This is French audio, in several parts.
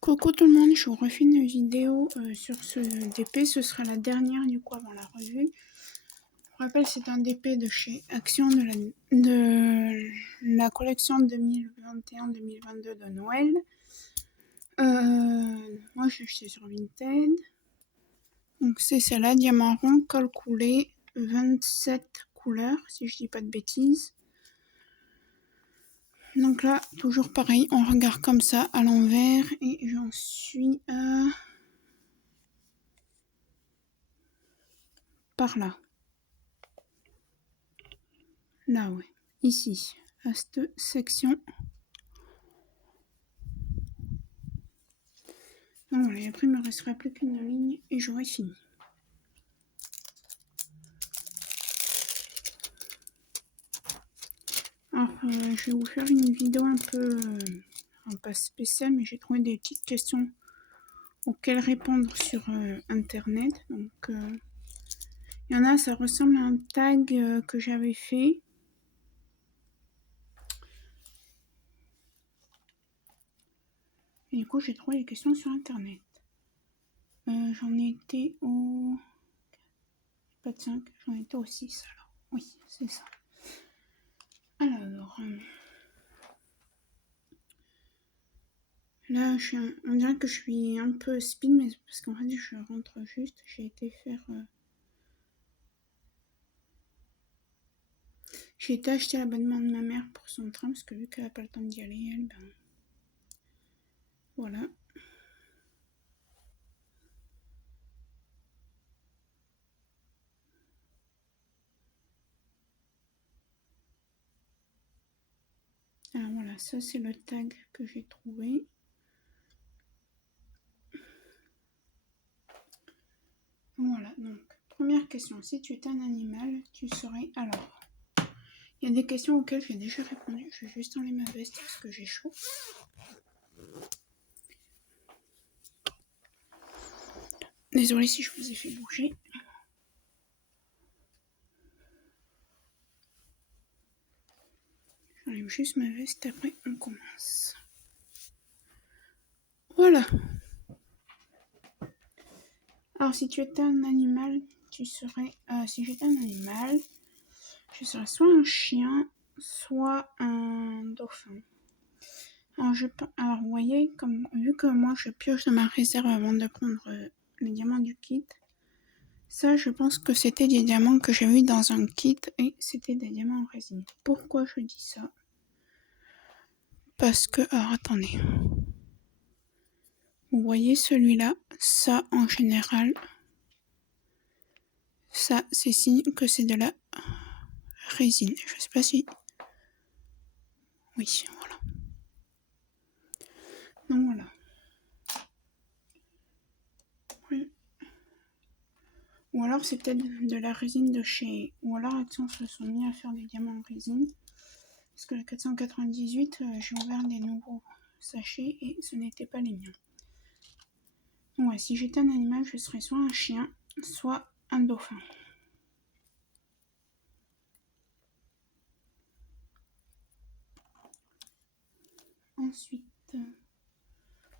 Coucou tout le monde, je vous refais une vidéo sur ce DP, ce sera la dernière du coup avant la revue. Je vous rappelle, c'est un DP de chez Action de la collection 2021-2022 de Noël. Moi je l'ai acheté sur Vinted. Donc c'est celle-là, diamant rond, col coulé, 27 couleurs si je dis pas de bêtises. Donc là, toujours pareil, on regarde comme ça à l'envers et j'en suis par là. Là, ouais. Ici, à cette section. Donc voilà, et après, il me restera plus qu'une ligne et j'aurai fini. Alors, je vais vous faire une vidéo un peu, pas spéciale, mais j'ai trouvé des petites questions auxquelles répondre sur Internet. Donc, il y en a, ça ressemble à un tag que j'avais fait. Et du coup, j'ai trouvé les questions sur Internet. J'en étais au... Pas de 5, j'en étais au 6 alors. Oui, c'est ça. Alors... Là, on dirait que je suis un peu speed, mais parce qu'en fait, je rentre juste. J'ai été faire... J'ai été acheter l'abonnement de ma mère pour son train, parce que vu qu'elle n'a pas le temps d'y aller, elle, ben... Voilà. Alors voilà, ça c'est le tag que j'ai trouvé. Voilà, donc, première question. Si tu étais un animal, tu serais alors... Il y a des questions auxquelles j'ai déjà répondu. Je vais juste enlever ma veste parce que j'ai chaud. Désolée si je vous ai fait bouger. J'enlève juste ma veste, après on commence. Voilà. Alors si tu étais un animal, tu serais... si j'étais un animal, je serais soit un chien, soit un dauphin. Alors vous voyez, vu que moi je pioche dans ma réserve avant de prendre les diamants du kit, ça je pense que c'était des diamants que j'ai eu dans un kit et c'était des diamants en résine. Pourquoi je dis ça? Parce que, alors attendez, vous voyez celui-là, ça en général, ça c'est signe que c'est de la résine. Je sais pas si... Oui, voilà. Donc voilà. Oui. Ou alors c'est peut-être de la résine de chez... Ou alors Action se sont mis à faire des diamants en résine. Parce que le 498, j'ai ouvert des nouveaux sachets et ce n'étaient pas les miens. Donc ouais, si j'étais un animal, je serais soit un chien, soit un dauphin. Ensuite...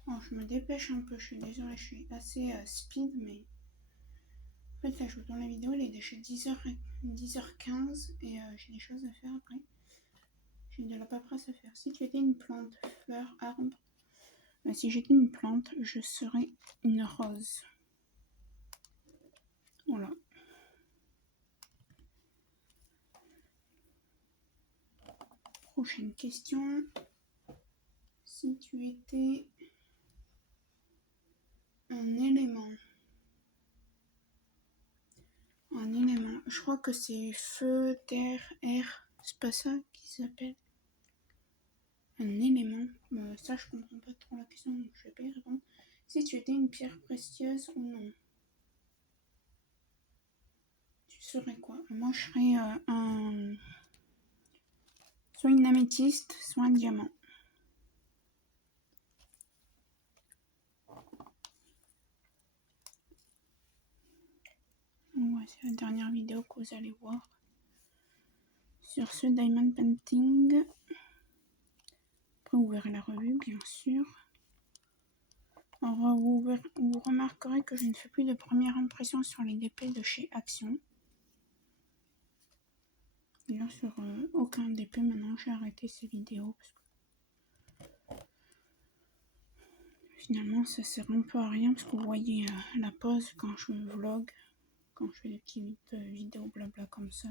Alors, je me dépêche un peu, je suis désolée, je suis assez speed, mais... En fait, là, je vous tourne la vidéo, elle est déjà 10h15 et j'ai des choses à faire après. J'ai de la paperasse à faire. Si tu étais une plante, fleur, arbre, si j'étais une plante, je serais une rose. Voilà. Prochaine question. Si tu étais un élément. Un élément. Je crois que c'est feu, terre, air. C'est pas ça qui s'appelle un élément. Ça, je comprends pas trop la question, donc je vais pas y répondre. Si tu étais une pierre précieuse ou non. Tu serais quoi? Moi, je serais soit une améthyste, soit un diamant. Ouais, c'est la dernière vidéo que vous allez voir sur ce diamond painting. Après, vous verrez la revue, bien sûr. Alors, vous remarquerez que je ne fais plus de première impression sur les DP de chez Action. D'ailleurs, sur aucun DP, maintenant, j'ai arrêté ces vidéos. Parce que finalement, ça sert un peu à rien, parce que vous voyez la pause quand je vlog, quand je fais des petites vidéos blabla comme ça.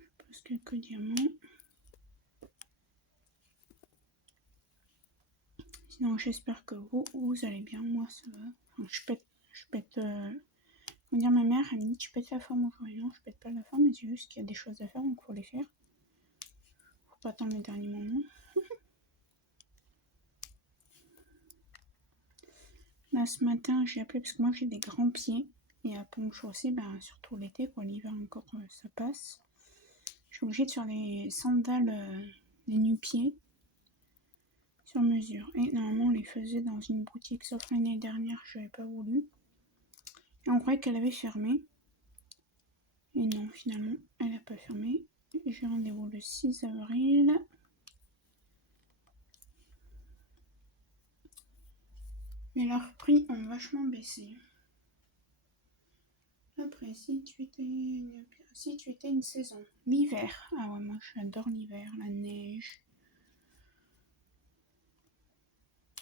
Je pose quelques diamants. Sinon, j'espère que vous allez bien. Moi, ça va. Enfin, je pète. Comment dire, ma mère, elle me dit tu pètes la forme aujourd'hui. Non, je pète pas la forme, mais c'est juste qu'il y a des choses à faire, donc faut les faire. Faut pas attendre le dernier moment. Là, ce matin, j'ai appelé parce que moi, j'ai des grands pieds. Et à Pont-Chaussée, ben, surtout l'été, quoi, l'hiver encore, ça passe. Je suis obligée de faire des sandales, des nu-pieds sur mesure. Et normalement, on les faisait dans une boutique, sauf l'année dernière, je n'avais pas voulu. Et on croyait qu'elle avait fermé. Et non, finalement, elle n'a pas fermé. J'ai rendez-vous le 6 avril. Mais leurs prix ont vachement baissé. Après, si tu étais une saison, l'hiver. Ah ouais, moi j'adore l'hiver, la neige.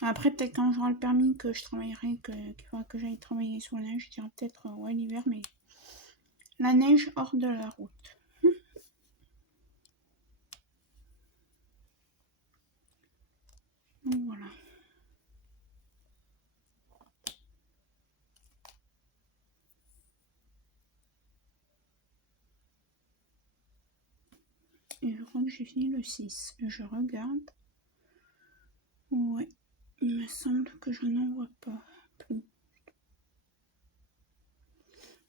Après, peut-être quand j'aurai le permis, que je travaillerai, qu'il faudra que j'aille travailler sur la neige, je dirais peut-être ouais l'hiver, mais la neige hors de la route. Donc voilà. Et je crois que j'ai fini le 6. Je regarde. Ouais, il me semble que je n'en vois pas plus.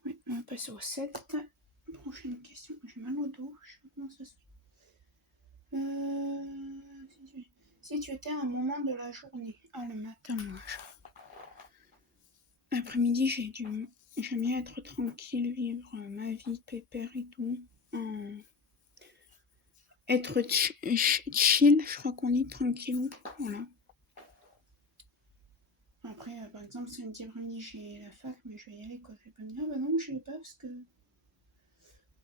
Oui, on va passer au 7. Prochaine question. J'ai mal au dos, je sais pas comment ça se fait. Si tu étais à un moment de la journée. Ah, le matin, moi. L'après-midi, j'aime bien être tranquille, vivre ma vie pépère et tout. Être chill, je crois qu'on dit tranquillou. Voilà. Après, par exemple, si on me dit après-midi j'ai la fac, mais je vais y aller quoi. Je vais pas me dire, ah bah non, je vais pas parce que.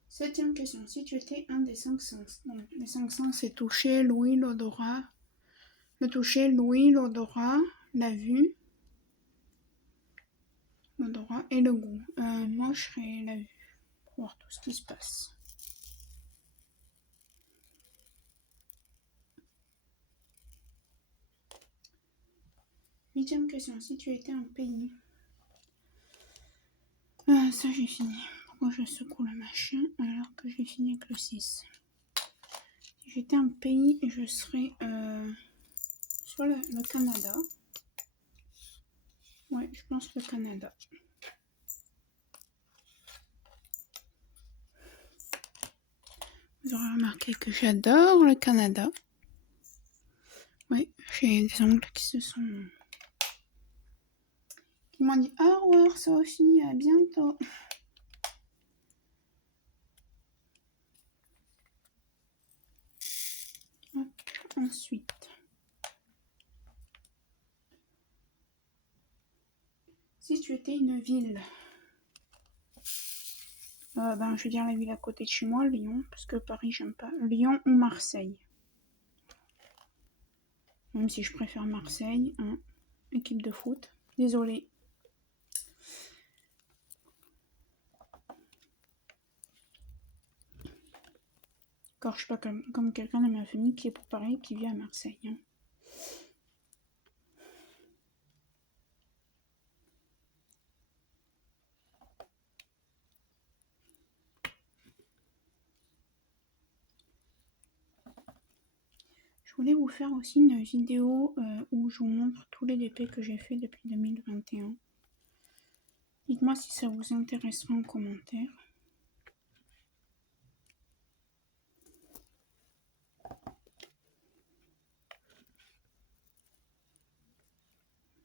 7ème question. Si tu étais un des 5 sens. Donc, les 5 sens, c'est toucher, l'ouïe, l'odorat. Le toucher, l'ouïe, l'odorat, la vue, l'odorat et le goût. Moi, je serais la vue pour voir tout ce qui se passe. 8ème question. Si tu étais un pays. Ça, j'ai fini. Pourquoi je secoue le machin alors que j'ai fini avec le 6? Si j'étais un pays, je serais soit le Canada. Ouais, je pense le Canada. Vous aurez remarqué que j'adore le Canada. Oui, j'ai des ongles qui m'ont dit au revoir Sophie, à bientôt. Hop, ensuite. Si tu étais une ville, je veux dire la ville à côté de chez moi, Lyon, parce que Paris j'aime pas. Lyon ou Marseille. Même si je préfère Marseille, hein. Équipe de foot. Désolée. Encore, je suis pas comme quelqu'un de ma famille qui est pour Paris, qui vit à Marseille. Hein. Je voulais vous faire aussi une vidéo où je vous montre tous les DP que j'ai fait depuis 2021. Dites-moi si ça vous intéressera en commentaire.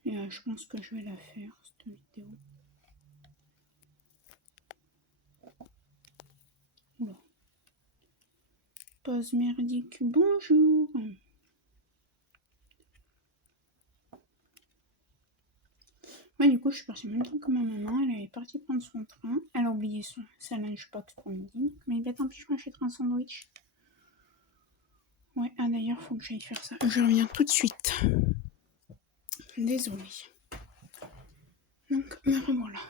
Et je pense que je vais la faire, cette vidéo. Oula. Pause merdique, bonjour. Ouais, du coup, je suis partie en même temps que ma maman. Elle est partie prendre son train. Elle a oublié sa lunchbox pour midi. Mais bah, tant pis, je m'achèterai un sandwich. Ouais, ah d'ailleurs, faut que j'aille faire ça. Je reviens tout de suite. Désolée. Donc, me revoilà.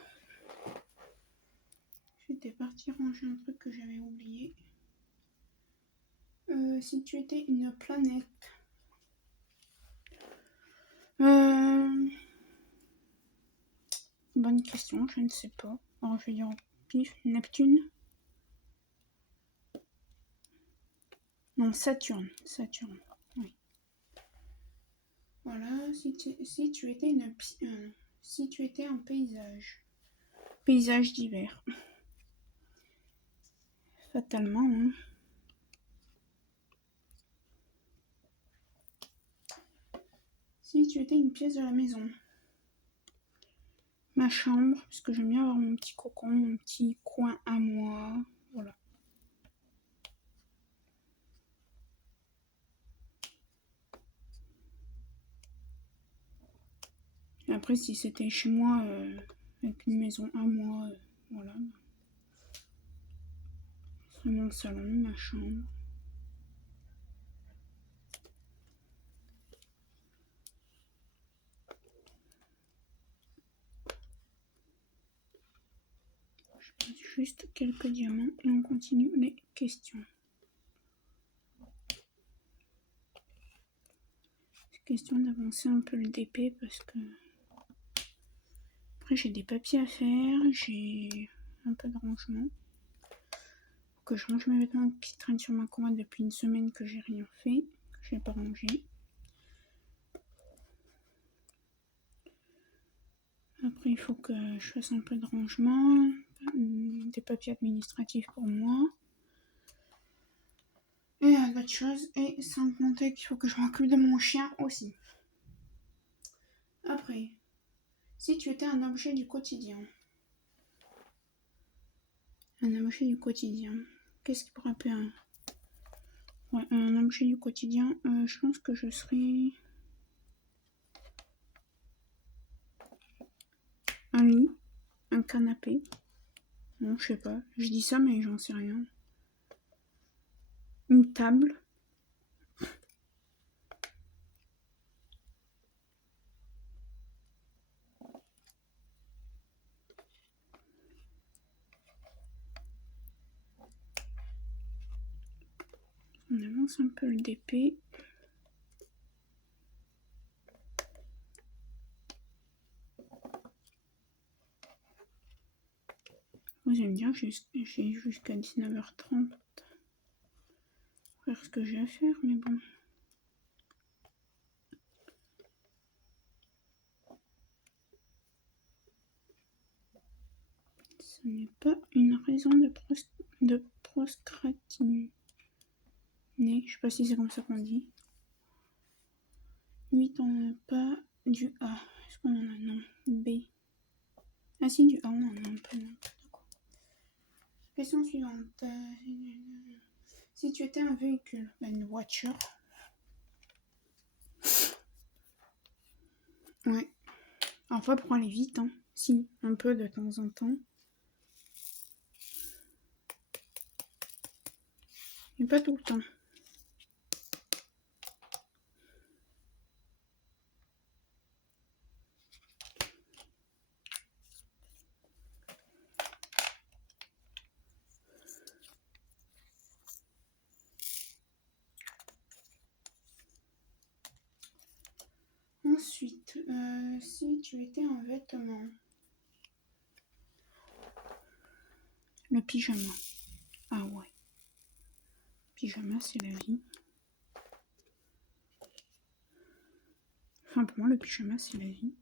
J'étais partie ranger un truc que j'avais oublié. Si tu étais une planète. Bonne question, je ne sais pas. Alors, je vais dire pif, Neptune. Non, Saturne. Saturne, oui. Voilà, si tu étais si tu étais un paysage. Paysage d'hiver. Fatalement, hein. Si tu étais une pièce de la maison. Ma chambre, parce que j'aime bien avoir mon petit cocon, mon petit coin à moi. Voilà. Et après, si c'était chez moi, avec une maison à moi, voilà. Ce serait mon salon, ma chambre. Je passe juste quelques diamants et on continue les questions. C'est question d'avancer un peu le DP parce que après j'ai des papiers à faire, j'ai un peu de rangement. Faut que je range mes vêtements qui traînent sur ma commode depuis une semaine que j'ai rien fait, que je n'ai pas rangé. Après il faut que je fasse un peu de rangement, des papiers administratifs pour moi. Et d'autres choses, et sans compter qu'il faut que je m'occupe de mon chien aussi. Après, si tu étais un objet du quotidien. Un objet du quotidien. Qu'est-ce qui pourrait être un objet du quotidien? Je pense que je serais un lit, un canapé. Non, je sais pas. Je dis ça, mais j'en sais rien. Une table. On avance un peu le DP. Vous allez me dire, j'ai jusqu'à 19h30 pour faire ce que j'ai à faire, mais bon. Ce n'est pas une raison de procrastiner. Je sais pas si c'est comme ça qu'on dit. 8, on n'a pas du A. Est-ce qu'on en a? Non. B. Ah si, du A, on en a un peu. Non. D'accord. Question suivante. Si tu étais un véhicule, une voiture. Ouais. Alors pas pour aller vite, hein. Si, un peu de temps en temps. Mais pas tout le temps. Ensuite, si tu étais un vêtement. Le pyjama. Ah ouais. Pyjama, c'est la vie. Enfin, pour moi, le pyjama, c'est la vie.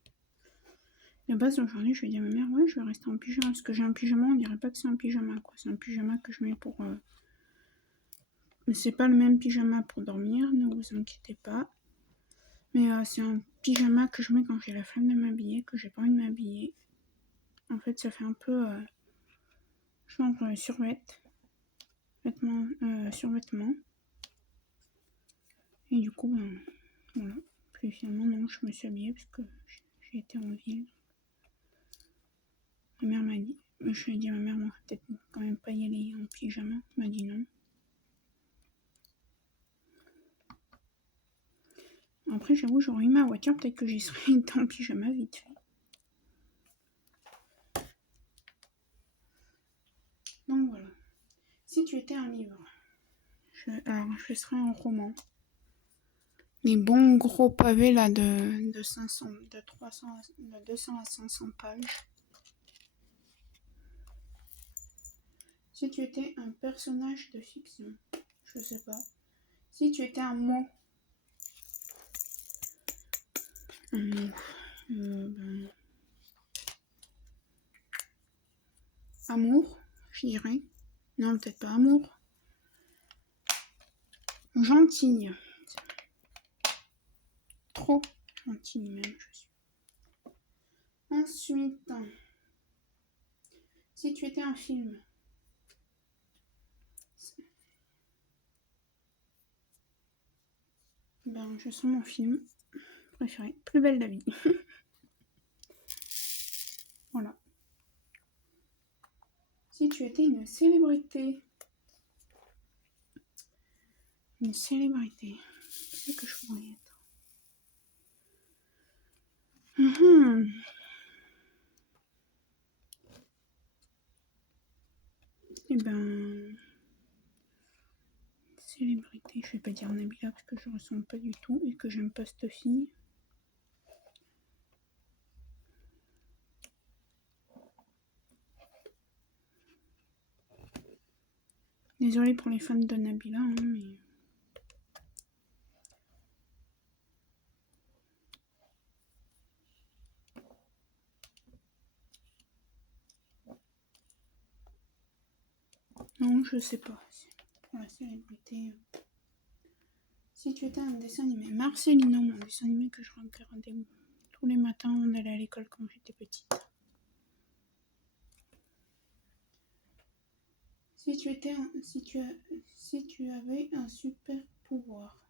À la base, aujourd'hui, je vais dire à ma mère, ouais, je vais rester en pyjama. Parce que j'ai un pyjama, on dirait pas que c'est un pyjama, quoi. C'est un pyjama que je mets pour... Mais c'est pas le même pyjama pour dormir, ne vous inquiétez pas. Mais c'est un pyjama que je mets quand j'ai la flemme de m'habiller, que j'ai pas envie de m'habiller. En fait, ça fait un peu... genre survêtement. Et du coup, ben, voilà. Puis finalement, non, je me suis habillée parce que j'ai été en ville. Ma mère m'a dit, je lui ai dit à ma mère, on va peut-être quand même pas y aller en pyjama. Elle m'a dit non. Après, j'avoue, j'aurais eu ma voiture, peut-être que j'y serais été en pyjama vite fait. Donc voilà. Si tu étais un livre, je serais un roman. Les bons gros pavés là de 500, de 300, de 200 à 500 pages. Si tu étais un personnage de fiction, je sais pas. Si tu étais un mot. Un mot. Amour, je dirais. Non, peut-être pas amour. Gentille. Trop gentille même, je suis. Ensuite, si tu étais un film. Ben, je serais mon film préféré. Plus belle la vie. Voilà. Si tu étais une célébrité. Une célébrité. Qu'est-ce que je pourrais être? Eh ben... Célébrité, je vais pas dire Nabila parce que je ressemble pas du tout et que j'aime pas cette fille. Désolée pour les fans de Nabila, hein, mais... Non, je sais pas. Pour la célébrité... Si tu étais un dessin animé. Marcelino, mon dessin animé que je regardais tous les matins, on allait à l'école quand j'étais petite. Si tu avais un super pouvoir.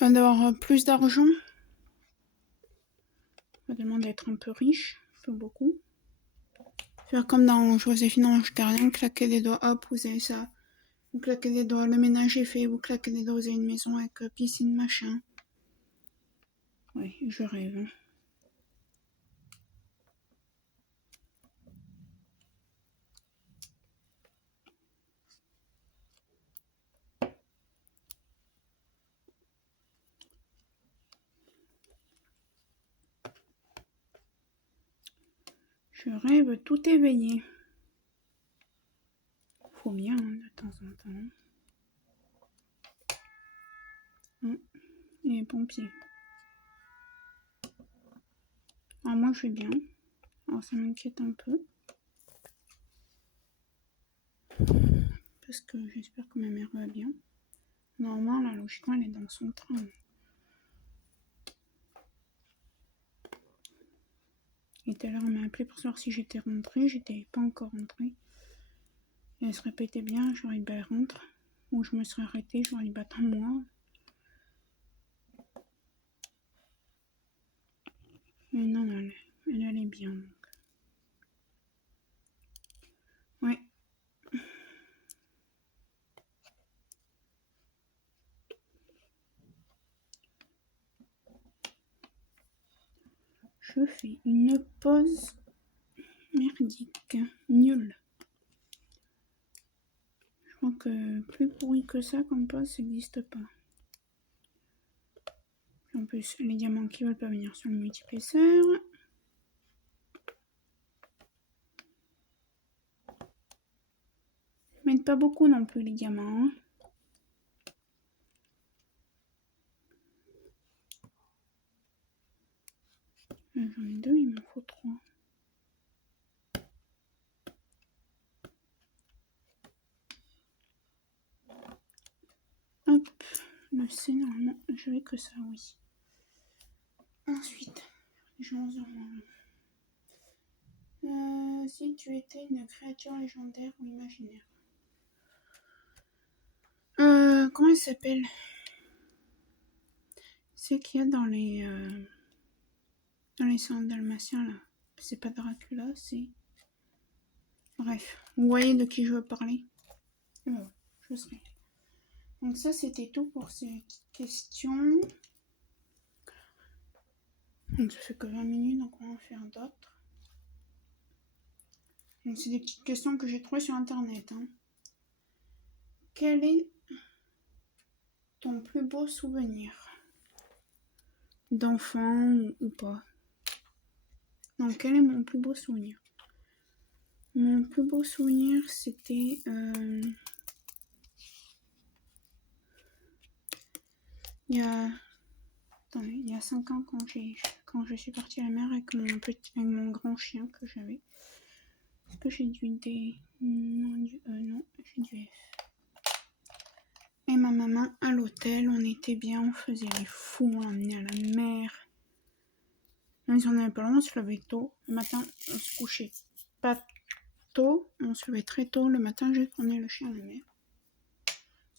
Alors, plus d'argent. Ça demande d'être un peu riche, pas beaucoup. Faire comme dans Joséphine Ange Gardien, claquer des doigts, hop, vous avez ça. Vous claquez des doigts, le ménage est fait, vous claquez des doigts, vous avez une maison avec piscine, machin. Ouais, je rêve. Je rêve tout éveillé. Faut bien, hein, de temps en temps. Les pompiers. Alors moi je vais bien. Alors ça m'inquiète un peu. Parce que j'espère que ma mère va bien. Normalement là, logiquement elle est dans son train. Et tout à l'heure elle m'a appelé pour savoir si j'étais rentrée. J'étais pas encore rentrée. Et elle se répétait bien, j'aurais dit bah elle rentre. Ou je me serais arrêtée, j'aurais dit bah attends-moi. Mais non, elle allait bien donc. Ouais. Je fais une pause merdique. Nulle. Je crois que plus pourri que ça comme pause, ça n'existe pas. En plus, les diamants qui veulent pas venir sur le multiplesseur. Mais pas beaucoup non plus les diamants. Hein. J'en ai deux, il m'en faut 3. Hop, le C normalement, je vais que ça, oui. Ensuite, j'ai 11 heures moins. Si tu étais une créature légendaire ou imaginaire. Comment elle s'appelle? C'est qu'il y a dans les 100 dalmatiens là. C'est pas Dracula, c'est... Bref, vous voyez de qui je veux parler. Voilà, je serai. Donc ça, c'était tout pour ces questions. Donc ça fait que 20 minutes, donc on va en faire d'autres. Donc c'est des petites questions que j'ai trouvées sur internet. Hein. Quel est ton plus beau souvenir d'enfant ou pas? Donc quel est mon plus beau souvenir? Mon plus beau souvenir, c'était... il y a 5 ans quand je suis partie à la mer avec mon grand chien que j'avais. Est-ce que j'ai du D? Non, j'ai du F. Et ma maman à l'hôtel, on était bien, on faisait les fous, on l'emmenait à la mer. Même si on n'avait pas loin, on se levait tôt. Le matin, on se couchait pas tôt, on se levait très tôt. Le matin, je prenais le chien à la mer.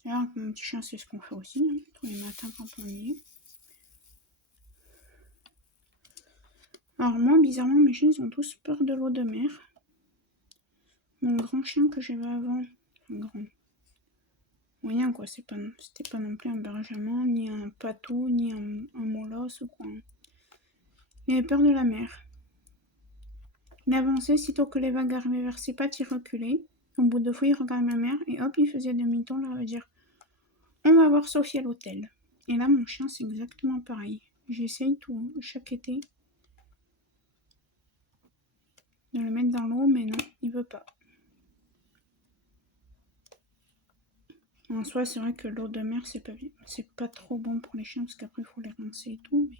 C'est vrai que mon petit chien, c'est ce qu'on fait aussi, hein, tous les matins quand on y est. Alors moi, bizarrement, mes chiens, ils ont tous peur de l'eau de mer. Mon grand chien que j'avais avant, grand, moyen quoi, c'était pas non plus un bergerman, ni un patou, ni un molosse ou quoi. Il avait peur de la mer. Il avançait, sitôt que les vagues arrivaient vers ses pattes, il reculait. Au bout de fois, il regardait ma mère et hop, il faisait demi-tour, là, veut dire on va voir Sophie à l'hôtel. Et là, mon chien, c'est exactement pareil. J'essaye tout, chaque été, de le mettre dans l'eau, mais non, il veut pas. En soi, c'est vrai que l'eau de mer, c'est pas trop bon pour les chiens, parce qu'après, il faut les rincer et tout, mais...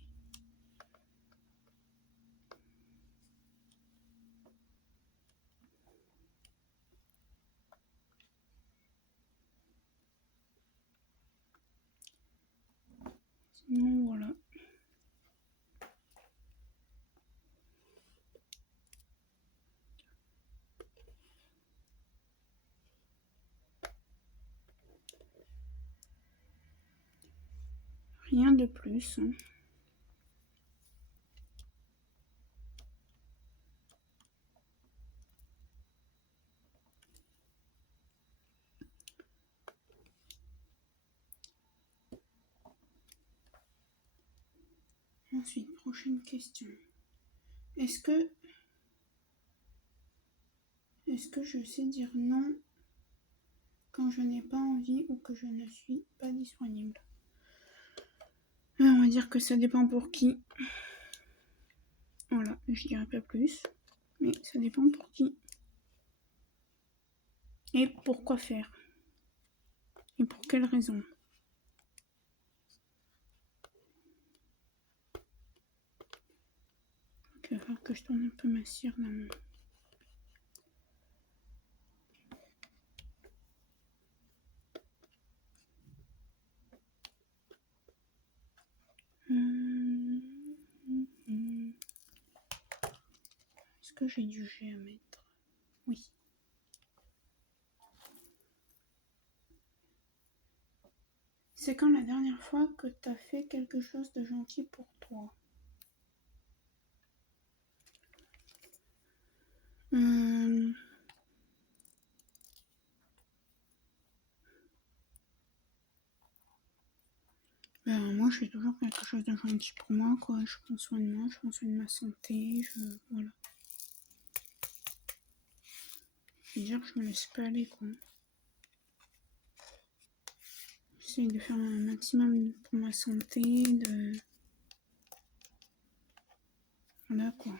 Sinon, voilà. Rien de plus. Hein. Ensuite, prochaine question. Est-ce que je sais dire non quand je n'ai pas envie ou que je ne suis pas disponible? On va dire que ça dépend pour qui. Voilà, je dirais pas plus. Mais ça dépend pour qui. Et pourquoi faire. Et pour quelle raison. Il va falloir que je tourne un peu ma cire dans mon... Est-ce que j'ai du jet à mettre? Oui. C'est quand la dernière fois que t'as fait quelque chose de gentil pour toi? Moi, je fais toujours quelque chose de gentil pour moi, quoi. Je prends soin de moi, je prends soin de ma santé, voilà. Je veux dire, je me laisse pas aller, quoi. J'essaie de faire un maximum pour ma santé, Voilà, quoi.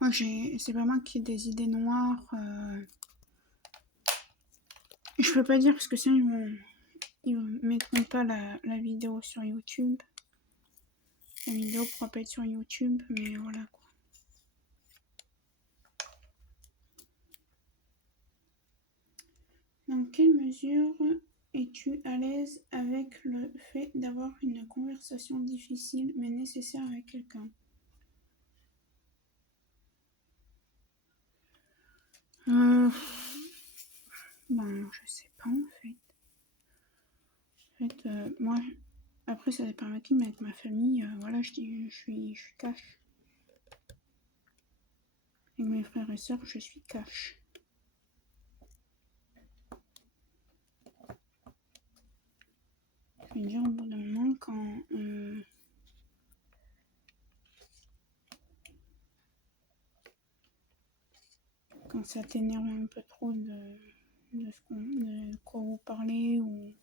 Moi, c'est pas moi qui ai des idées noires. Je peux pas dire, parce que sinon, ils mettront pas la vidéo sur YouTube. La vidéo pourra pas être sur YouTube, mais voilà, quoi. Dans quelle mesure es-tu à l'aise avec le fait d'avoir une conversation difficile mais nécessaire avec quelqu'un? Je sais pas en fait. Moi, Après, ça dépend avec qui, mais avec ma famille, voilà, je suis cash. Avec mes frères et sœurs, je suis cash. Je veux dire, au bout d'un moment, quand ça t'énerve un peu trop de quoi vous parlez, ou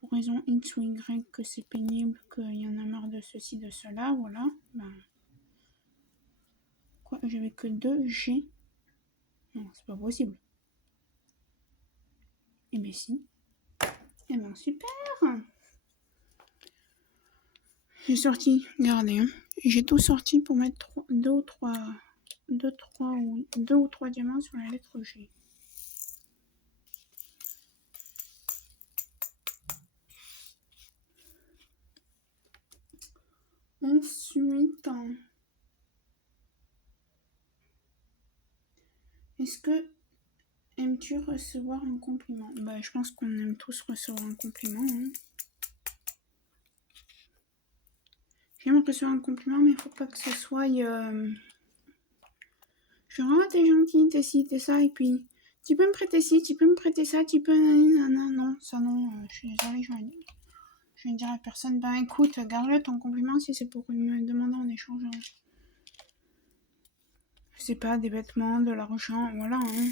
pour raison X ou Y que c'est pénible, qu'il y en a marre de ceci, de cela, voilà, ben... Quoi, j'avais que 2 G? Non, c'est pas possible. Eh ben si. Eh ben super. J'ai sorti, regardez, hein. J'ai tout sorti pour mettre 2 ou 3 diamants sur la lettre G. Ensuite, est-ce que aimes-tu recevoir un compliment? Bah, je pense qu'on aime tous recevoir un compliment. Hein. J'aime recevoir un compliment, mais il faut pas que ce soit... genre, oh, t'es gentil, t'es ci, t'es ça, et puis... Tu peux me prêter ci, tu peux me prêter ça, tu peux... Non, ça non, je suis désolée, je vais dire à personne, ben écoute, garde-le ton compliment si c'est pour me demander en échange. Je sais pas, des vêtements, de l'argent, voilà. Hein.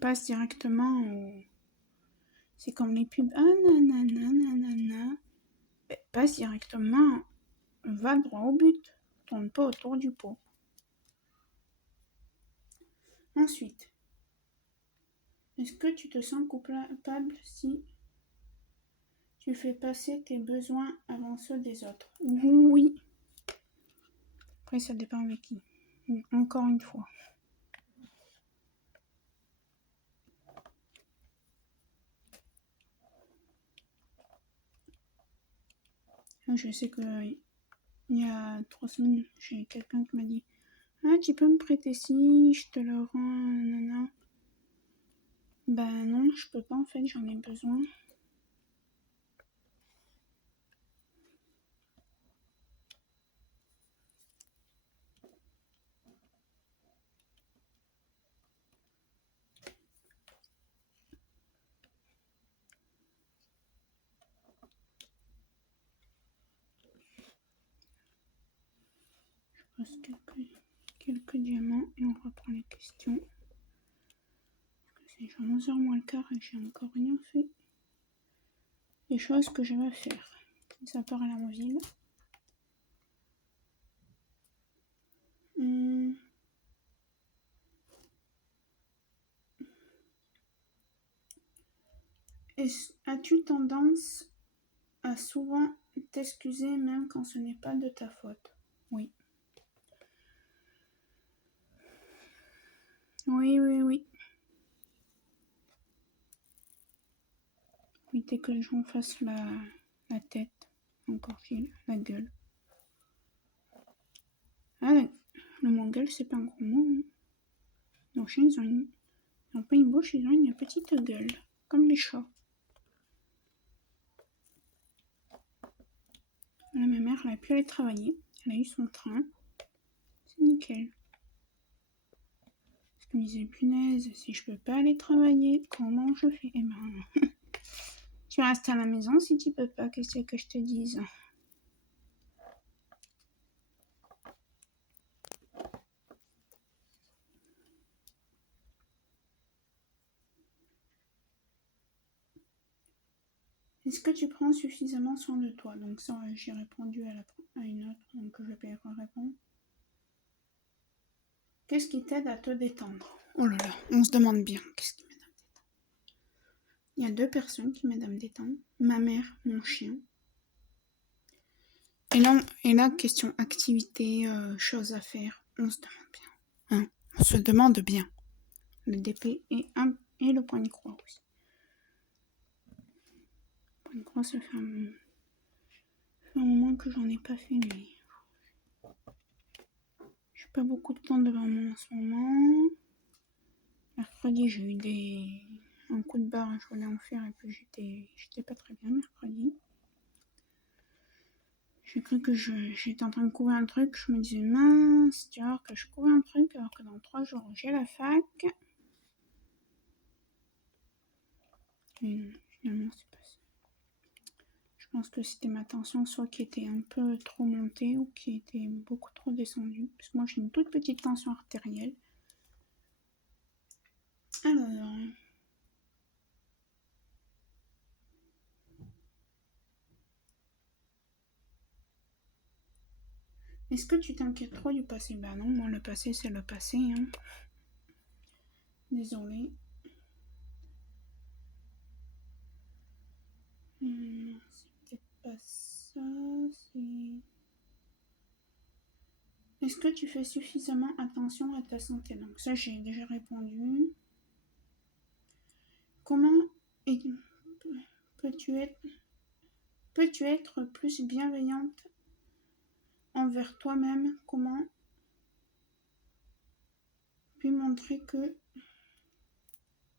Passe directement au... C'est comme les pubs. Ah nanana. Passe directement, va droit au but. Tourne pas autour du pot. Ensuite, est-ce que tu te sens coupable si tu fais passer tes besoins avant ceux des autres? Oui. Après, ça dépend avec qui. Encore une fois. Je sais que il y a 3 semaines, j'ai quelqu'un qui m'a dit « Ah, tu peux me prêter ci, je te le rends, nanana. » Ben non, je peux pas en fait, j'en ai besoin. Je pose quelques diamants et on reprend les questions. C'est déjà 11h moins le quart et j'ai encore rien fait. Les choses que j'aime faire. Ça part à la ville. As-tu tendance à souvent t'excuser même quand ce n'est pas de ta faute? Oui. Oui. Éviter que les gens fassent la tête, encore la gueule. Ah, le mot gueule, c'est pas un gros mot. Hein. Nos chiens, ils ont pas une bouche, ils ont une petite gueule, comme les chats. Là, ma mère, elle a pu aller travailler, elle a eu son train, c'est nickel. Parce que je me disais, punaise, si je peux pas aller travailler, comment je fais? Eh ben, tu restes à la maison si tu peux pas, qu'est-ce que je te dise? Est-ce que tu prends suffisamment soin de toi? Donc ça, j'ai répondu à une autre, donc je vais répondre. Qu'est-ce qui t'aide à te détendre? Oh là là, on se demande bien, qu'est-ce qui m'aide à me détendre? Il y a 2 personnes qui m'aident à me détendre. Ma mère, mon chien. Et là question activité, choses à faire, on se demande bien. Hein, on se demande bien. Le DP et le point de croix aussi. Le point de croix, ça fait un moment que j'en ai pas fait, mais pas beaucoup de temps devant moi en ce moment. Mercredi, j'ai eu un coup de barre, je voulais en faire et puis j'étais pas très bien mercredi. J'ai cru que j'étais en train de couvrir un truc, je me disais mince, tu vois, que je couvre un truc alors que dans 3 jours j'ai la fac. Et non, finalement c'est pas ça. Je pense que c'était ma tension soit qui était un peu trop montée ou qui était beaucoup trop descendue. Parce que moi j'ai une toute petite tension artérielle. Alors... Est-ce que tu t'inquiètes trop du passé? Bah non, moi le passé c'est le passé. Hein. Désolée. C'est peut-être pas ça. Est-ce que tu fais suffisamment attention à ta santé? Donc ça j'ai déjà répondu. Comment peux-tu être plus bienveillante envers toi-même? Comment puis montrer que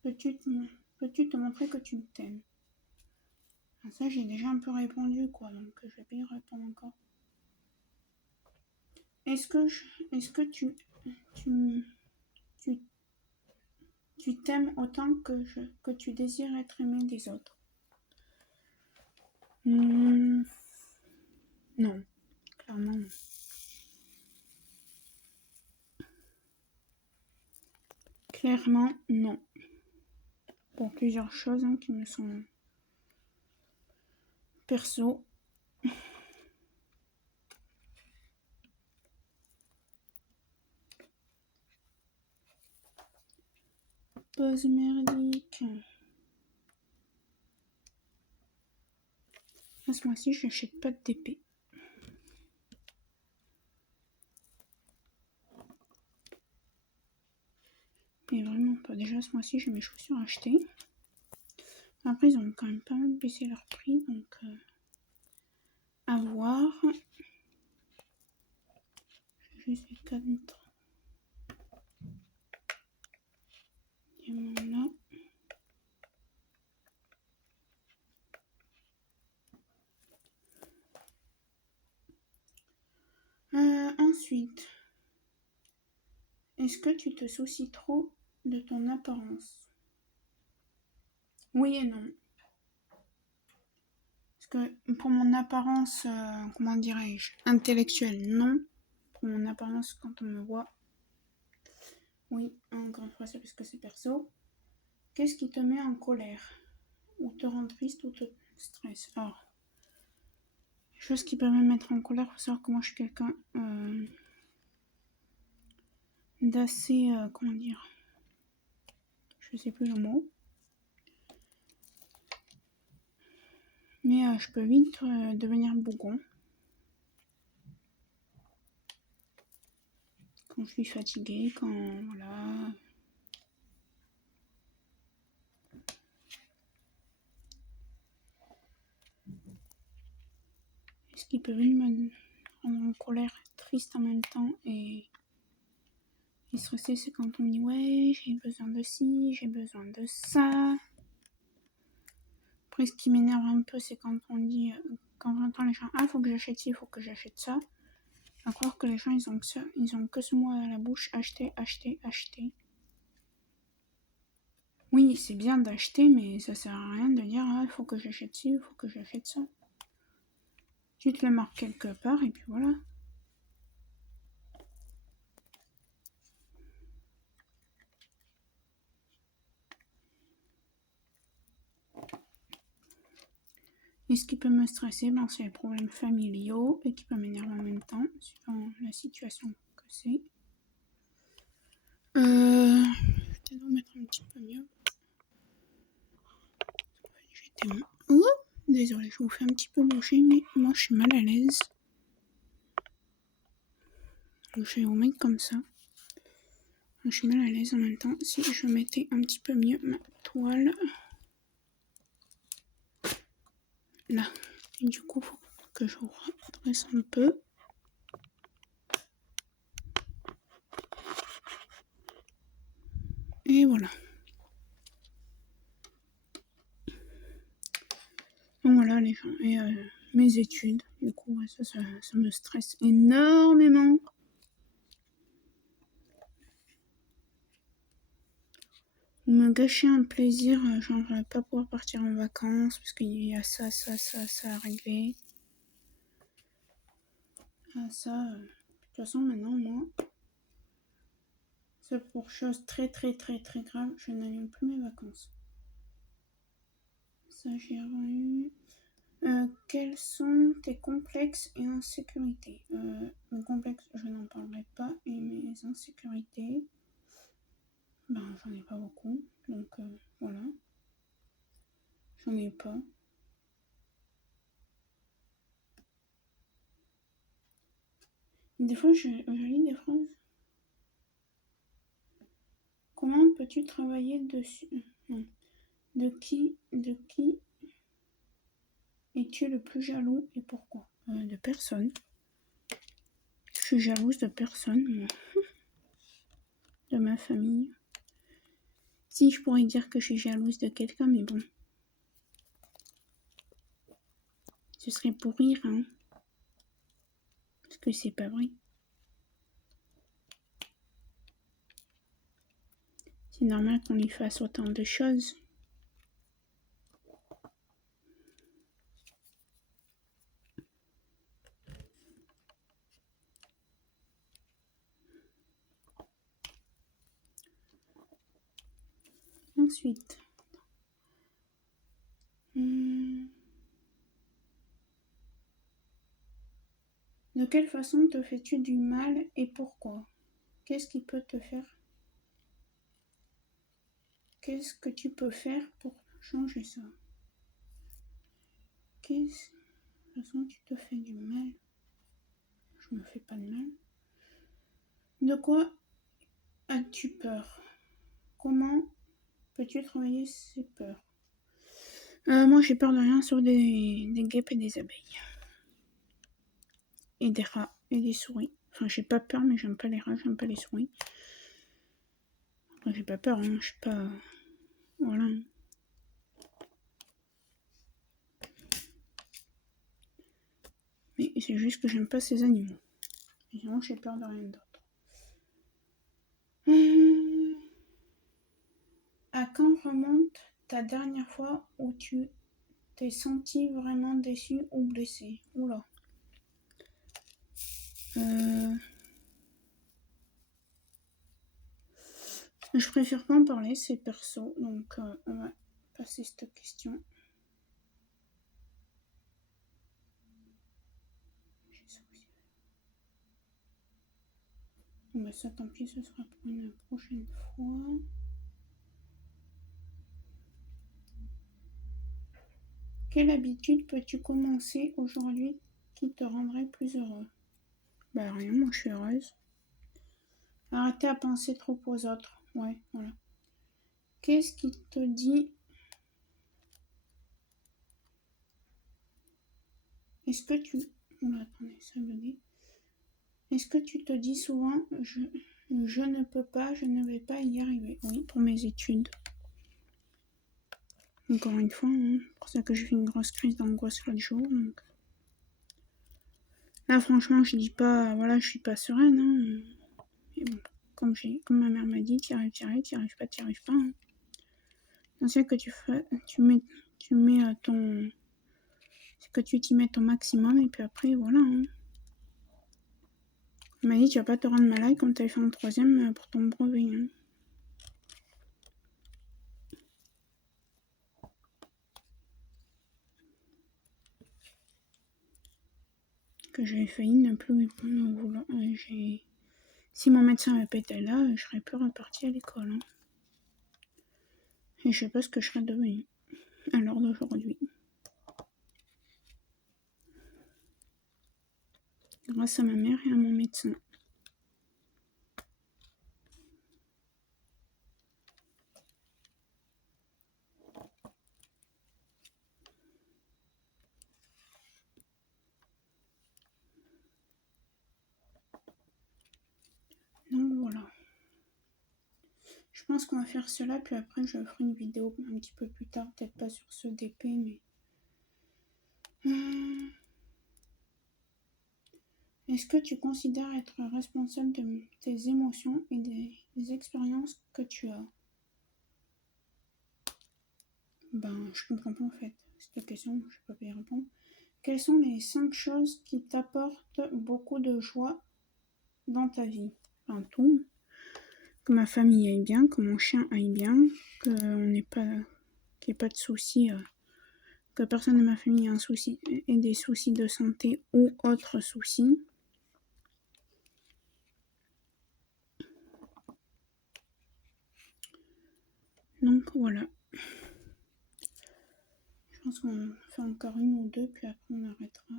peux-tu te montrer que tu t'aimes? Ça j'ai déjà un peu répondu quoi, donc je vais pas y répondre encore. Est-ce que tu t'aimes autant que tu désires être aimé des autres? Non, clairement non. Clairement non. Pour plusieurs choses hein, qui me sont perso. Pause merdique. Ce mois-ci, je n'achète pas de TP. Mais vraiment pas. Déjà, ce mois-ci, j'ai mes chaussures achetées. Après, ils ont quand même pas mal baissé leur prix, donc à voir. J'ai juste les 4 diamants là. Ensuite, est-ce que tu te soucies trop de ton apparence? Oui et non. Parce que pour mon apparence, comment dirais-je, intellectuelle, non. Pour mon apparence quand on me voit, oui, encore une fois, c'est parce que c'est perso. Qu'est-ce qui te met en colère? Ou te rend triste ou te stresse? Alors, chose qui peut me mettre en colère, il faut savoir que moi je suis quelqu'un d'assez, comment dire, je sais plus le mot. Mais je peux vite devenir bougon. Quand je suis fatiguée, quand, voilà... Ce qui peut vite me rendre en colère, triste en même temps et stressée, c'est quand on me dit ouais, j'ai besoin de ci, j'ai besoin de ça. Après, ce qui m'énerve un peu, c'est quand on dit, quand j'entends les gens, ah, faut que j'achète ci, faut que j'achète ça. À croire que les gens, ils ont que ce mot à la bouche, acheter, acheter, acheter. Oui, c'est bien d'acheter, mais ça sert à rien de dire, ah, il faut que j'achète ci, il faut que j'achète ça. Tu te le marques quelque part, et puis voilà. Et ce qui peut me stresser, c'est les problèmes familiaux et qui peut m'énerver en même temps, suivant la situation que c'est. Je vais peut-être vous mettre un petit peu mieux. Désolée, je vous fais un petit peu bouger, mais moi je suis mal à l'aise. Donc je vais vous mettre comme ça. Je suis mal à l'aise en même temps. Si je mettais un petit peu mieux ma toile. Là. Et du coup, il faut que je redresse un peu. Et voilà. Donc voilà les gens. Et mes études, du coup, ouais, ça me stresse énormément. Me gâcher un plaisir, genre pas pouvoir partir en vacances parce qu'il y a ça à régler. Ah, ça, de toute façon maintenant moi, c'est pour chose très grave, je n'annule plus mes vacances. Ça j'ai revenu. Quels sont tes complexes et insécurités? Mes complexes, je n'en parlerai pas, et mes insécurités, ben j'en ai pas beaucoup, donc voilà. J'en ai pas. Des fois, je lis des phrases. Comment peux-tu travailler dessus? Non. De qui es-tu le plus jaloux et pourquoi? De personne. Je suis jalouse de personne, moi. De ma famille. Si, je pourrais dire que je suis jalouse de quelqu'un, mais bon. Ce serait pour rire, hein. Parce que c'est pas vrai. C'est normal qu'on lui fasse autant de choses. Ensuite. De quelle façon te fais-tu du mal et pourquoi? Qu'est-ce qui peut te faire? Qu'est-ce que tu peux faire pour changer ça? Qu'est-ce de façon tu te fais du mal? Je me fais pas de mal. De quoi as-tu peur? Comment peux-tu travailler ces peurs? Moi j'ai peur de rien sauf des guêpes et des abeilles. Et des rats et des souris. Enfin j'ai pas peur mais j'aime pas les rats, j'aime pas les souris. Enfin, j'ai pas peur, hein, je suis pas... Voilà. Mais c'est juste que j'aime pas ces animaux. Et sinon j'ai peur de rien d'autre. À quand remonte ta dernière fois où tu t'es senti vraiment déçu ou blessé? Oula. Je préfère pas en parler, c'est perso, donc on va passer cette question. Bon bah ça tant pis, ce sera pour une prochaine fois. Quelle habitude peux-tu commencer aujourd'hui qui te rendrait plus heureux? Bah rien, moi je suis heureuse. Arrêtez à penser trop aux autres. Ouais, voilà. Qu'est-ce qui te dit... Est-ce que tu... Oula, attendez, ça bugué. Est-ce que tu te dis souvent je ne peux pas, je ne vais pas y arriver? Oui, pour mes études. Encore une fois, hein, c'est pour ça que j'ai fait une grosse crise d'angoisse l'autre jour. Donc... Là, franchement, je dis pas, voilà, je suis pas sereine. Hein. Mais bon, comme ma mère m'a dit, t'y arrives pas. Hein. C'est que tu mets ton... C'est que tu t'y mets ton maximum et puis après, voilà. Hein. Elle m'a dit, tu vas pas te rendre malade quand tu as fait en 3e pour ton brevet. Hein. Que j'avais failli ne plus vouloir. Si mon médecin m'avait pas été là, je serais plus repartie à l'école. Hein. Et je sais pas ce que je serais devenue à l'heure d'aujourd'hui. Grâce à ma mère et à mon médecin. Donc voilà. Je pense qu'on va faire cela, puis après je ferai une vidéo un petit peu plus tard, peut-être pas sur ce DP, mais... Est-ce que tu considères être responsable de tes émotions et des expériences que tu as? Ben, je comprends pas en fait cette question, je peux pas y répondre. Quelles sont les 5 choses qui t'apportent beaucoup de joie dans ta vie? Enfin, tout. Que ma famille aille bien, que mon chien aille bien, qu'il n'y ait pas de soucis, que personne de ma famille ait des soucis de santé ou autres soucis. Donc voilà. Je pense qu'on fait encore une ou deux, puis après on arrêtera.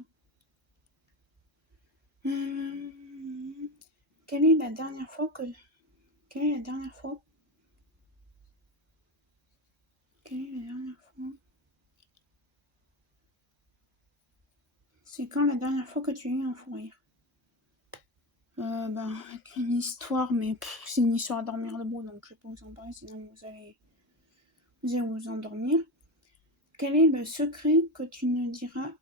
Quelle est la dernière fois Quelle est la dernière fois C'est quand la dernière fois que tu as eu un fou rire? Ben, une histoire, mais c'est une histoire à dormir debout, donc je vais pas vous en parler, sinon vous allez vous endormir. Quel est le secret que tu ne diras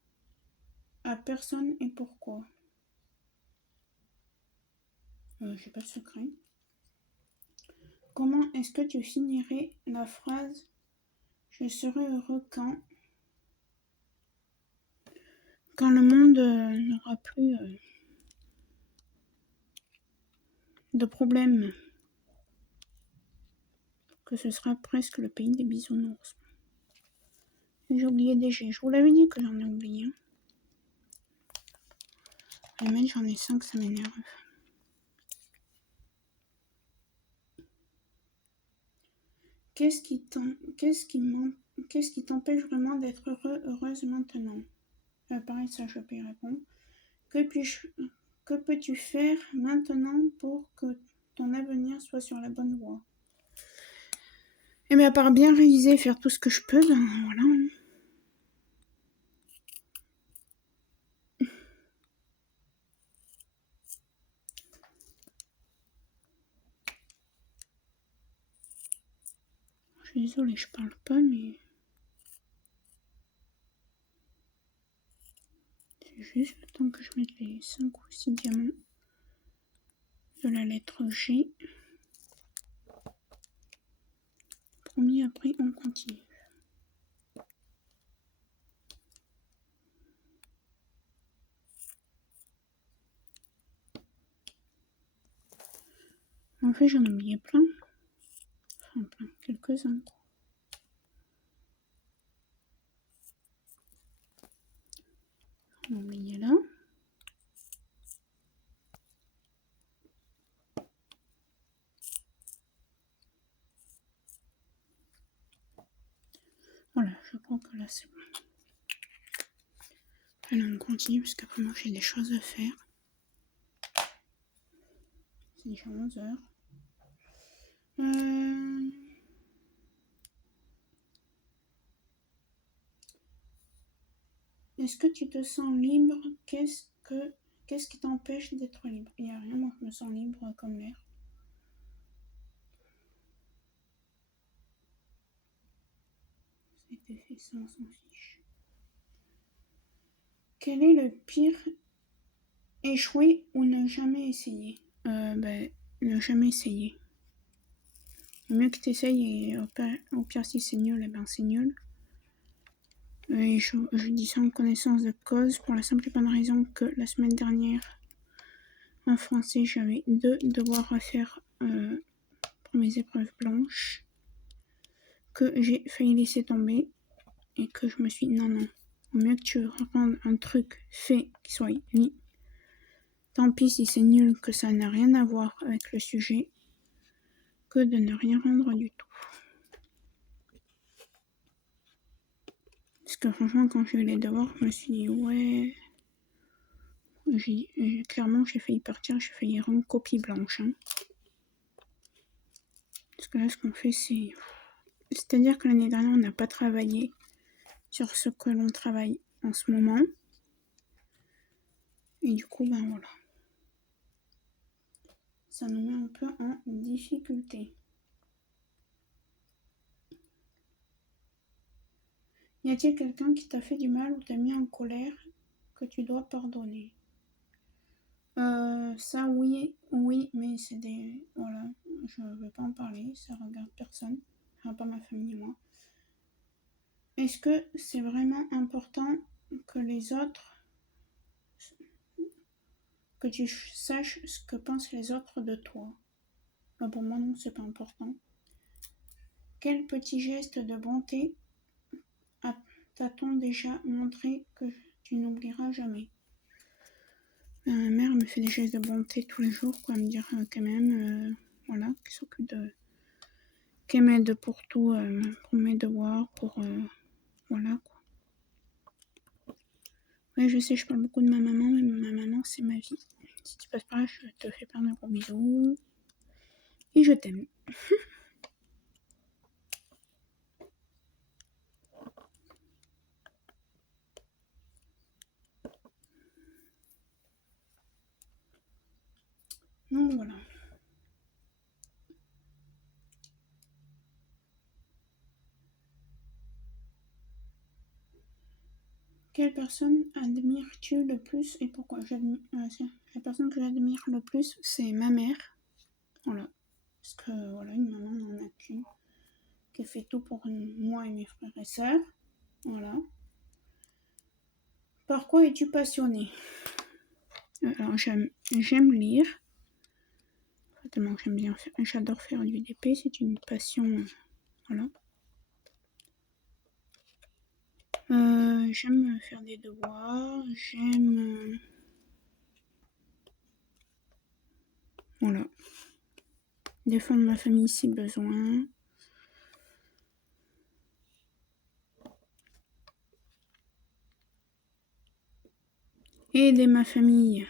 à personne et pourquoi? J'ai pas de secret. Comment est-ce que tu finirais la phrase je serai heureux quand le monde n'aura plus de problèmes, que ce sera presque le pays des bisounours. J'ai oublié des G. Je vous l'avais dit que j'en ai oublié. Mais j'en ai 5, ça m'énerve. Qu'est-ce qui t'empêche vraiment d'être heureuse maintenant? Pareil, ça je peux y répondre. Que peux-tu faire maintenant pour que ton avenir soit sur la bonne voie? Et bien à part bien réviser et faire tout ce que je peux, ben voilà. Je suis désolée, je parle pas, mais... C'est juste le temps que je mette les 5 ou 6 diamants de la lettre G. Promis, après on continue. En fait, j'en ai oublié plein. Enfin, plein, quelques-uns. On a oublié là. Voilà, je crois que là c'est bon. Allez, on continue parce qu'après moi j'ai des choses à faire. C'est déjà 11h. Est-ce que tu te sens libre? Qu'est-ce qui t'empêche d'être libre? Il n'y a rien, moi je me sens libre comme l'air. C'était fait ça, on s'en fiche. Quel est le pire? Échouer ou ne jamais essayer? Ne jamais essayer. Le mieux que tu essayes et au pire si c'est nul, et ben c'est nul. Et je dis ça en connaissance de cause pour la simple et bonne raison que la semaine dernière, en français, j'avais 2 devoirs à faire pour mes épreuves blanches, que j'ai failli laisser tomber et que je me suis dit non, au mieux que tu rendes un truc fait qui soit lit. Tant pis si c'est nul, que ça n'a rien à voir avec le sujet, que de ne rien rendre du tout. Parce que franchement, quand j'ai eu les devoirs, je me suis dit ouais... Clairement, j'ai failli partir, j'ai failli rendre copie blanche. Hein. Parce que là, ce qu'on fait, c'est... C'est-à-dire que l'année dernière, on n'a pas travaillé sur ce que l'on travaille en ce moment. Et du coup, ben voilà. Ça nous met un peu en difficulté. Y a-t-il quelqu'un qui t'a fait du mal ou t'a mis en colère que tu dois pardonner? Ça, oui, mais c'est des... Voilà, je ne veux pas en parler, ça regarde personne, enfin pas ma famille et moi. Est-ce que c'est vraiment important que les autres... que tu saches ce que pensent les autres de toi? Pour moi, non, c'est pas important. Quel petit geste de bonté t'a-t-on déjà montré que tu n'oublieras jamais? Ma mère me fait des gestes de bonté tous les jours, quoi, me dire quand même, voilà, qu'elle s'occupe de... qu'elle m'aide pour tout, pour mes devoirs, pour... voilà, quoi. Ouais, je sais, je parle beaucoup de ma maman, mais ma maman, c'est ma vie. Si tu passes par là, je te fais plein de gros bisous. Et je t'aime. Donc voilà. Quelle personne admires-tu le plus et pourquoi? La personne que j'admire le plus, c'est ma mère. Voilà. Parce que voilà, une maman n'en a qu'une. Qui fait tout pour moi et mes frères et sœurs. Voilà. Par quoi es-tu passionné? Alors j'aime lire. Tellement j'adore faire du DP, c'est une passion. Voilà. J'aime faire des devoirs, j'aime... voilà. Défendre ma famille si besoin. Aider ma famille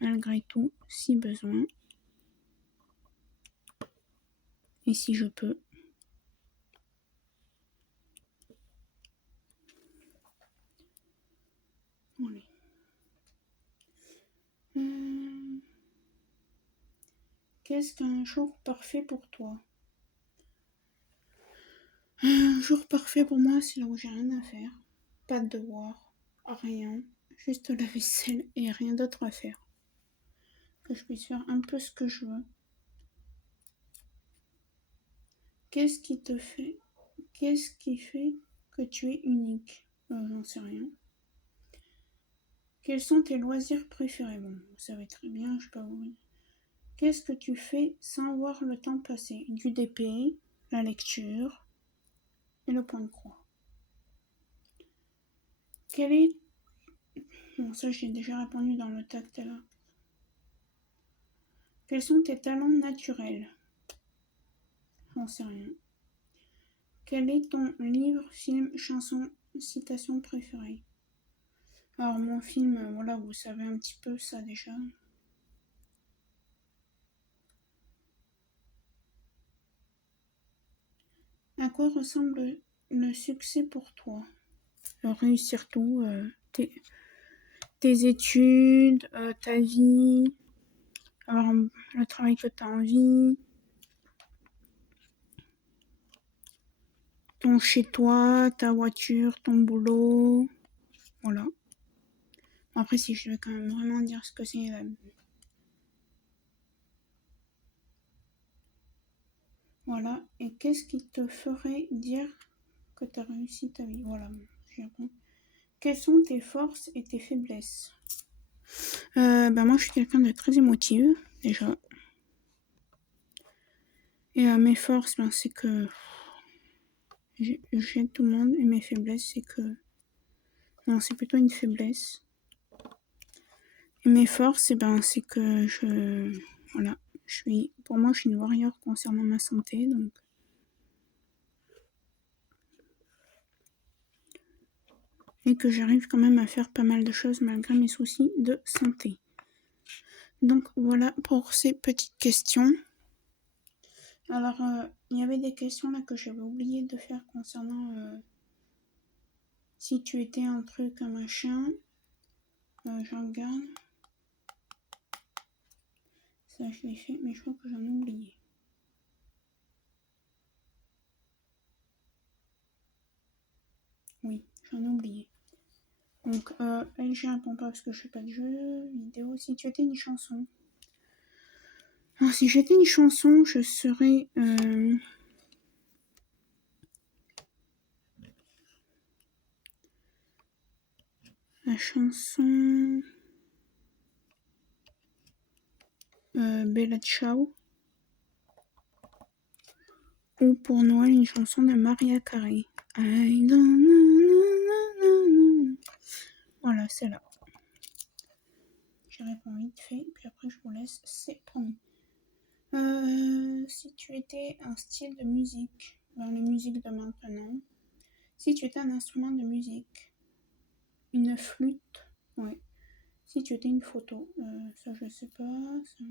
malgré tout si besoin. Et si je peux. Voilà. Qu'est-ce qu'un jour parfait pour toi? Un jour parfait pour moi, c'est là où j'ai rien à faire. Pas de devoir, rien. Juste la vaisselle et rien d'autre à faire. Que je puisse faire un peu ce que je veux. Qu'est-ce qui fait que tu es unique? J'en sais rien. Quels sont tes loisirs préférés? Bon, vous savez très bien, je sais pas vous. Qu'est-ce que tu fais sans voir le temps passer? Du DP, la lecture et le point de croix. Quel est... Bon, ça j'ai déjà répondu dans le tag tout à l'heure. Quels sont tes talents naturels? J'en sais rien. Quel est ton livre, film, chanson, citation préférée? Alors mon film, voilà, vous savez un petit peu ça déjà. À quoi ressemble le succès pour toi? Réussir tout, tes études, ta vie, avoir le travail que tu as envie, ton chez-toi, ta voiture, ton boulot, voilà. Après, si je veux quand même vraiment dire ce que c'est... voilà. Et qu'est-ce qui te ferait dire que tu as réussi ta vie? Voilà, je réponds. Quelles sont tes forces et tes faiblesses? Moi, je suis quelqu'un de très émotive, déjà. Et mes forces, c'est que j'aide tout le monde. Et mes faiblesses, c'est que... non, c'est plutôt une faiblesse. Et mes forces, c'est que je... voilà. Pour moi, je suis une warrior concernant ma santé, donc... et que j'arrive quand même à faire pas mal de choses malgré mes soucis de santé. Donc voilà pour ces petites questions. Alors, il y avait des questions là que j'avais oublié de faire concernant si tu étais un truc, un machin. Je regarde. Ça, je l'ai fait, mais je crois que j'en ai oublié. Oui, j'en ai oublié. Donc, elle, j'y réponds pas parce que je fais pas de jeu vidéo. Si tu étais une chanson. Alors, si j'étais une chanson, je serais... la chanson... Bella Ciao. Ou pour Noël, une chanson de Maria Carey. I don't know. Voilà, c'est là. J'y réponds vite fait, puis après je vous laisse, c'est promis. Si tu étais un style de musique, dans les musiques de maintenant, si tu étais un instrument de musique, une flûte, ouais. Si tu étais une photo, ça je sais pas. Ça...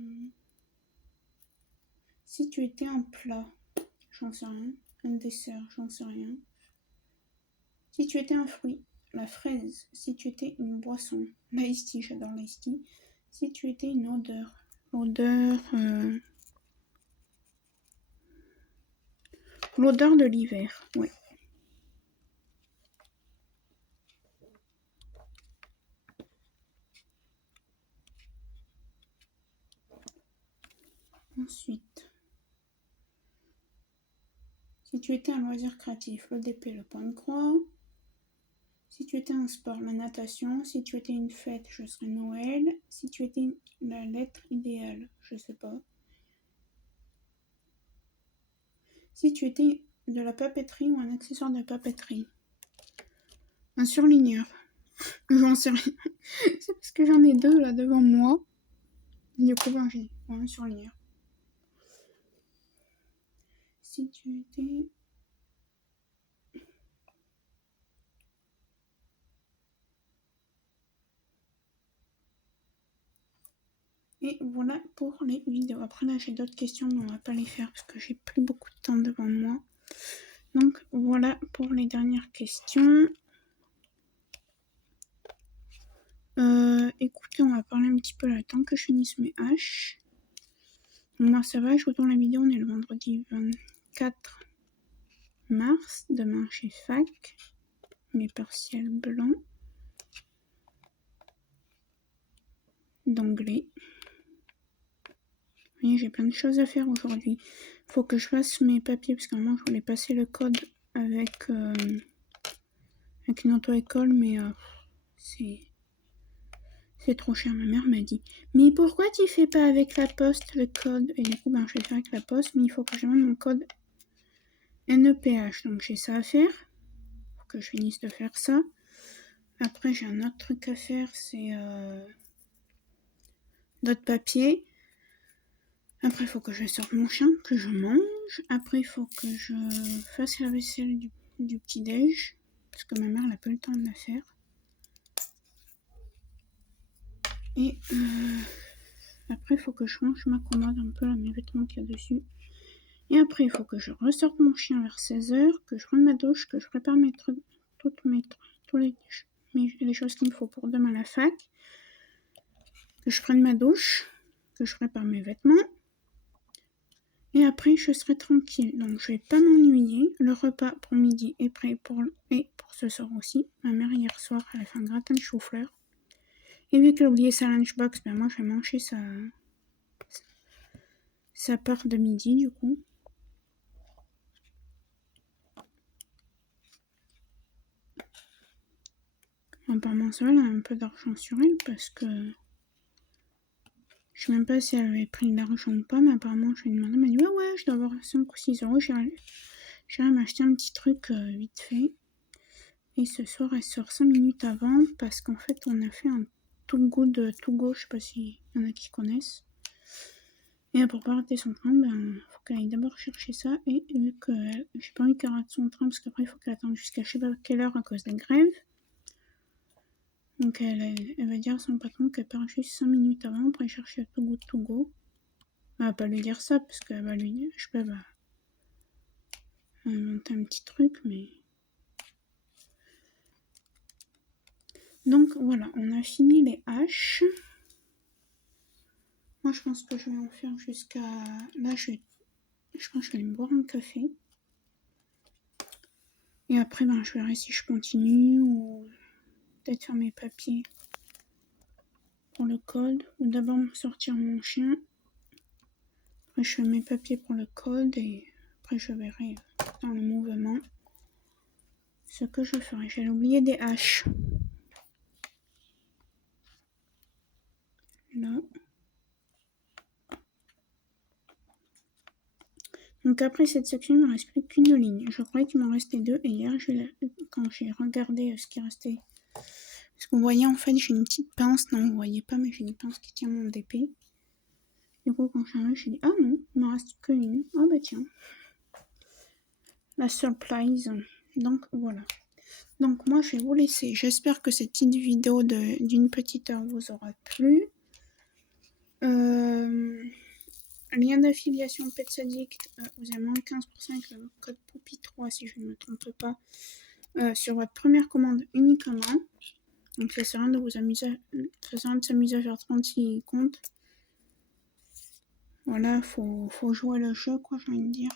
Si tu étais un plat, j'en sais rien. Un dessert, j'en sais rien. Si tu étais un fruit, la fraise. Si tu étais une boisson, l'ice tea, j'adore l'ice tea. Si tu étais une odeur, l'odeur de l'hiver, ouais. Ensuite, si tu étais un loisir créatif, le DP, le point de croix. Si tu étais un sport, la natation. Si tu étais une fête, je serais Noël. Si tu étais la lettre idéale, je sais pas. Si tu étais de la papeterie ou un accessoire de papeterie. Un surligneur. J'en sais rien. C'est parce que j'en ai deux là devant moi. Du coup, ben, j'ai un surligneur. Si tu étais... Et voilà pour les vidéos. Après là j'ai d'autres questions mais on va pas les faire parce que j'ai plus beaucoup de temps devant moi. Donc voilà pour les dernières questions. Écoutez, on va parler un petit peu là, tant que je finisse mes haches. Moi ça va, je vous tourne la vidéo, on est le vendredi 24 mars. Demain chez fac. Mes partiels blancs. D'anglais. Vous voyez, j'ai plein de choses à faire aujourd'hui. Faut que je fasse mes papiers parce qu'à un moment je voulais passer le code avec une auto-école, mais c'est trop cher. Ma mère m'a dit mais pourquoi tu fais pas avec la poste le code? Et du coup ben je vais faire avec la poste, mais il faut que je mette mon code NEPH, donc j'ai ça à faire. Faut que je finisse de faire ça. Après j'ai un autre truc à faire, c'est d'autres papiers. Après il faut que je sorte mon chien, que je mange. Après il faut que je fasse la vaisselle du petit déj, parce que ma mère n'a pas eu le temps de la faire. Et après il faut que je range ma commode un peu là, mes vêtements qu'il y a dessus. Et après il faut que je ressorte mon chien vers 16h, que je prenne ma douche, que je prépare mes trucs, les choses qu'il me faut pour demain à la fac, que je prenne ma douche, que je prépare mes vêtements. Et après je serai tranquille, donc je vais pas m'ennuyer. Le repas pour midi est prêt pour ce soir aussi. Ma mère hier soir elle a fait un gratin de chou-fleur. Et vu qu'elle a oublié sa lunchbox, ben moi je vais manger sa part de midi du coup. Apparemment ça va, elle a un peu d'argent sur elle parce que je sais même pas si elle avait pris de l'argent ou pas, mais apparemment je lui ai demandé, elle m'a dit ouais je dois avoir 5 ou 6 euros, j'irai m'acheter un petit truc vite fait. Et ce soir elle sort 5 minutes avant parce qu'en fait on a fait un Togo de Togo, je sais pas s'il y en a qui connaissent. Et pour pas rater son train, ben faut qu'elle aille d'abord chercher ça, et vu que j'ai pas envie qu'elle rate son train parce qu'après il faut qu'elle attende jusqu'à je sais pas quelle heure à cause des grèves. Donc elle va dire à son patron qu'elle part juste 5 minutes avant pour aller chercher le Togo de Togo. Elle va pas lui dire ça parce qu'elle va lui dire, je sais pas, elle va inventer un petit truc, mais... Donc voilà, on a fini les haches. Moi je pense que je vais en faire jusqu'à... Là je pense que je vais me boire un café. Et après, ben, je verrai si je continue ou peut-être faire mes papiers pour le code. Ou d'abord sortir mon chien. Après, je fais mes papiers pour le code et après, je verrai dans le mouvement ce que je ferai. J'allais oublier des haches. Là. Donc après cette section, il ne me reste plus qu'une ligne. Je croyais qu'il m'en restait deux et hier, quand j'ai regardé ce qui restait, parce qu'on voyait en fait, j'ai une petite pince, non vous voyez pas, mais j'ai une pince qui tient mon DP. Du coup, quand je suis arrivée, j'ai dit ah non, il m'en reste qu'une. Ah bah tiens, la surprise. Donc voilà. Donc moi, je vais vous laisser. J'espère que cette petite vidéo d'une petite heure vous aura plu. Lien d'affiliation Pets Addict, vous avez moins de 15% avec le code POUPI3 si je ne me trompe pas, sur votre première commande uniquement. Donc ça sert à rien de s'amuser à faire 36 comptes. Voilà, faut jouer le jeu, quoi, j'ai envie de dire.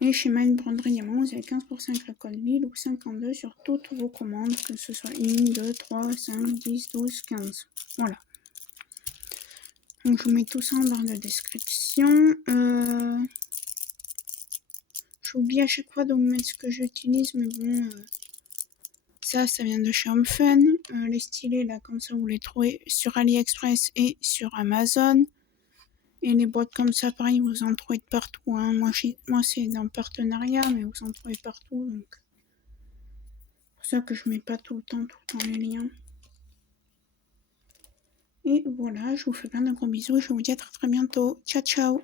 Et chez Mindbrand Diamant, vous avez 15% avec le code VIL ou 52 sur toutes vos commandes, que ce soit 1, 2, 3, 5, 10, 12, 15. Voilà. Donc je vous mets tout ça en barre de description. J'oublie à chaque fois de vous mettre ce que j'utilise, mais bon, ça vient de chez HomeFun. Les stylés, là, comme ça, vous les trouvez sur AliExpress et sur Amazon. Et les boîtes comme ça, pareil, vous en trouvez de partout. Hein. Moi c'est d'un partenariat, mais vous en trouvez partout. Donc, c'est pour ça que je mets pas tout le temps les liens. Et voilà, je vous fais plein de gros bisous et je vous dis à très très bientôt. Ciao, ciao!